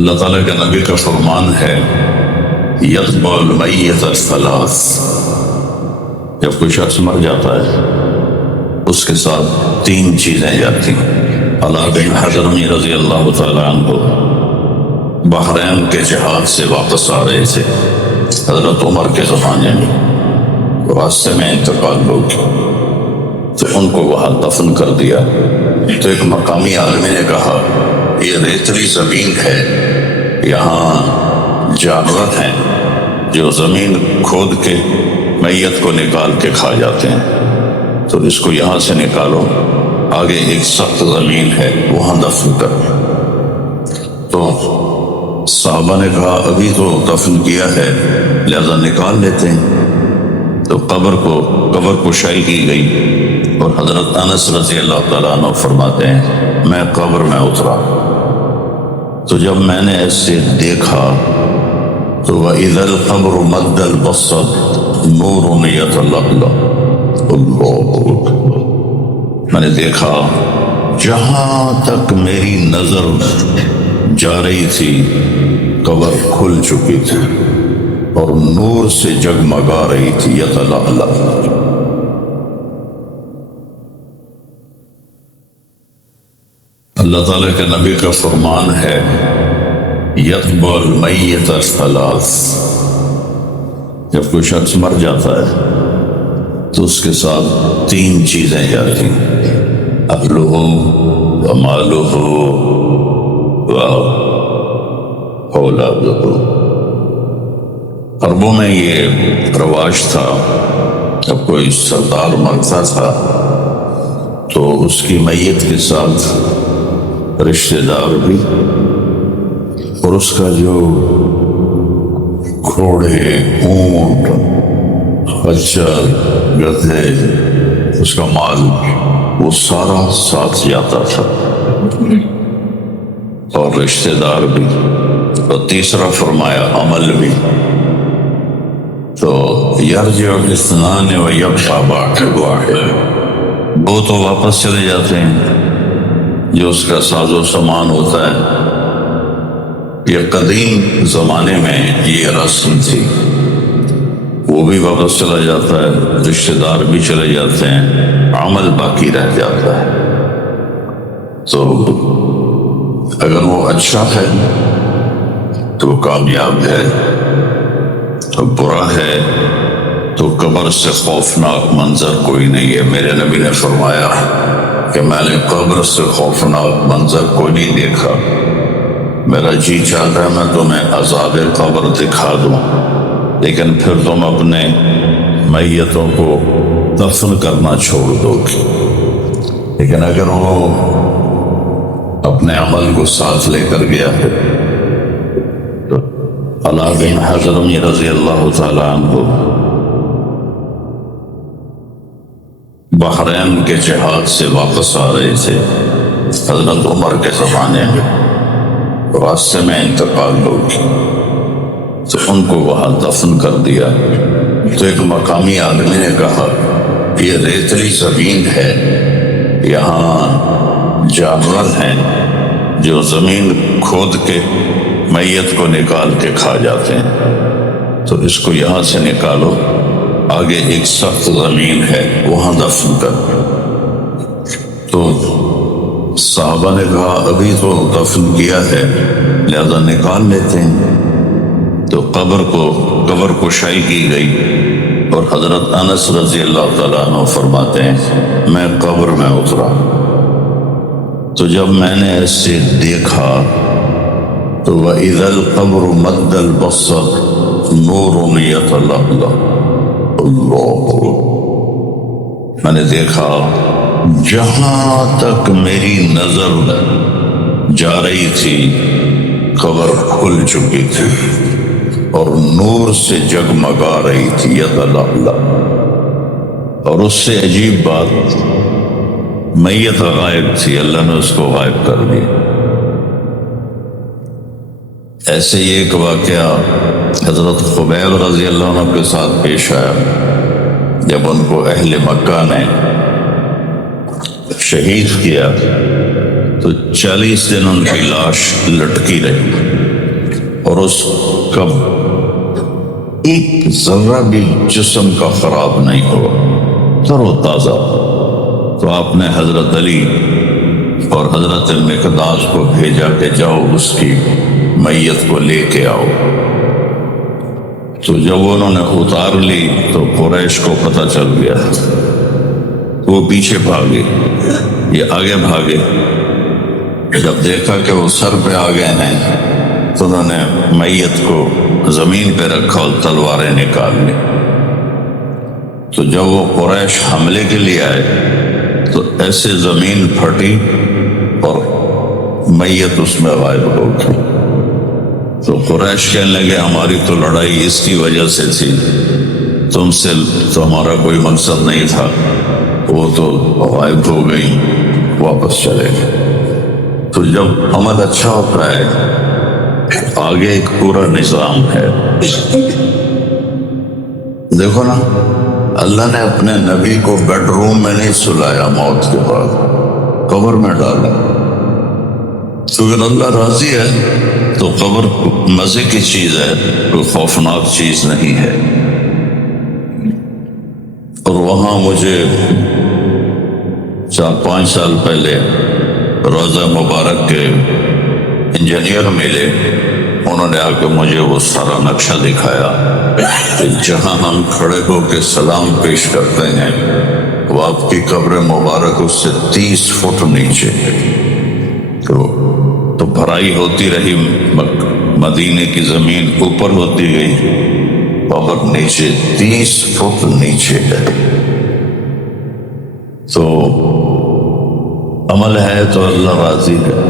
اللہ تعالیٰ کے نبی کا فرمان ہے یتبع المیت الثلاث، جب کوئی شخص مر جاتا ہے اس کے ساتھ تین چیزیں جاتی ہیں۔ علاء بن حضرمی رضی اللہ تعالیٰ عنہ بحرین کے جہاد سے واپس آ رہے تھے حضرت عمر کے زمانے میں، راستے میں انتقال ہو گیا تو ان کو وہاں دفن کر دیا۔ تو ایک مقامی عالم نے کہا یہ ریتلی زمین ہے، یہاں جانور ہیں جو زمین کھود کے میت کو نکال کے کھا جاتے ہیں، تو اس کو یہاں سے نکالو، آگے ایک سخت زمین ہے وہاں دفن کر۔ تو صحابہ نے کہا ابھی تو دفن کیا ہے لہذا نکال لیتے ہیں۔ تو قبر کشائی کی گئی اور حضرت انس رضی اللہ تعالیٰ عنہ فرماتے ہیں میں قبر میں اترا تو جب میں نے ایسے دیکھا تو وَإِذَا الْقَبْرُ مَدَّ الْبَصَّرِ نُورٌ يَتَلَأْلَأُ، میں نے دیکھا جہاں تک میری نظر جا رہی تھی قبر کھل چکی تھی اور نور سے جگمگا رہی تھی یتلألأ۔ اللہ تعالیٰ کے نبی کا فرمان ہے یتبع المیت الثلاث، جب کوئی شخص مر جاتا ہے تو اس کے ساتھ تین چیزیں جاتی ہیں، اہلہ ومالہ واولادہ۔ عربوں میں یہ رواج تھا جب کوئی سردار مرتا تھا تو اس کی میت کے ساتھ رشتہ دار بھی اور اس کا جو گھوڑے، اونٹ، خچر، گدھے، اس کا مال وہ سارا ساتھ جاتا تھا اور رشتہ دار بھی، اور تیسرا فرمایا عمل بھی۔ تو یرجع الاثنان ویبقى باقی واحد، وہ تو واپس چلے جاتے ہیں جو اس کا ساز و سامان ہوتا ہے۔ یہ قدیم زمانے میں یہ رسم تھی، وہ بھی واپس چلا جاتا ہے، رشتہ دار بھی چلے جاتے ہیں، عمل باقی رہ جاتا ہے۔ تو اگر وہ اچھا ہے تو کامیاب ہے، تو برا ہے تو قبر سے خوفناک منظر کوئی نہیں ہے۔ میرے نبی نے فرمایا کہ میں نے قبر سے خوفناک منظر کوئی نہیں دیکھا، میرا جی چاہتا ہے میں تمہیں عذاب قبر دکھا دوں لیکن پھر تم اپنے میتوں کو دفن کرنا چھوڑ دو گے، لیکن اگر وہ اپنے عمل کو ساتھ لے کر گیا ہے تو علاء بن حضرمی رضی اللہ تعالیٰ عنہ بحرین کے جہاد سے واپس آ رہے تھے حضرت عمر کے زمانے میں، راستے میں انتقال ہو گیا تو ان کو وہاں دفن کر دیا۔ تو ایک مقامی آدمی نے کہا یہ ریتلی زمین ہے، یہاں جانور ہیں جو زمین کھود کے میت کو نکال کے کھا جاتے ہیں، تو اس کو یہاں سے نکالو، آگے ایک سخت زمین ہے وہاں دفن کر۔ تو صحابہ نے کہا ابھی تو دفن کیا ہے لہذا نکال لیتے ہیں۔ تو قبر کشائی کی گئی اور حضرت انس رضی اللہ تعالیٰ عنہ فرماتے ہیں میں قبر میں اترا تو جب میں نے ایسے دیکھا تو وَإِذَا الْقَبْرُ مَدَّ الْبَصَّرِ نُورٌ يَتَلَأْلَأُ، میں نے دیکھا جہاں تک میری نظر جا رہی تھی قبر کھل چکی تھی اور نور سے جگمگا رہی تھی یتلألأ۔ اور اس سے عجیب بات میت غائب تھی، اللہ نے اس کو غائب کر دیا۔ ایسے ہی ایک واقعہ حضرت خبیب رضی اللہ عنہ کے ساتھ پیش آیا جب ان کو اہل مکہ نے شہید کیا تو 40 دن ان کی لاش لٹکی رہی۔ اور اس کا ایک ذرہ بھی جسم کا خراب نہیں ہوا، تر و تازہ۔ تو آپ نے حضرت علی اور حضرت مقداس کو بھیجا کہ جاؤ اس کی میت کو لے کے آؤ۔ تو جب انہوں نے اتار لی تو قریش کو پتہ چل گیا، وہ پیچھے بھاگے، یہ آگے بھاگے۔ جب دیکھا کہ وہ سر پہ آ گئے ہیں تو انہوں نے میت کو زمین پہ رکھا اور تلواریں نکال لی۔ تو جب وہ قریش حملے کے لیے آئے تو ایسے زمین پھٹی اور میت اس میں غائب ہو گئی۔ تو قریش کہنے لگے ہماری تو لڑائی اس کی وجہ سے تھی، تم سے تو ہمارا کوئی مقصد نہیں تھا، وہ تو غائب ہو گئی، واپس چلے گئے۔ تو جب عمل اچھا ہوتا ہے آگے ایک پورا نظام ہے۔ دیکھو نا، اللہ نے اپنے نبی کو بیڈ روم میں نہیں سلایا، موت کے بعد قبر میں ڈالا۔ تو اگر اللہ راضی ہے تو قبر مزے کی چیز ہے، کوئی خوفناک چیز نہیں ہے۔ اور وہاں مجھے 4-5 سال پہلے روضہ مبارک کے انجینئر ملے، انہوں نے آ کے مجھے وہ سارا نقشہ دکھایا کہ جہاں ہم کھڑے ہو کے سلام پیش کرتے ہیں وہ آپ کی قبر مبارک اس سے 30 فٹ نیچے ہے۔ تو بھرائی ہوتی رہی، مدینے کی زمین اوپر ہوتی گئی، قبر نیچے 30 فٹ نیچے ہے۔ تو عمل ہے تو اللہ راضی ہے۔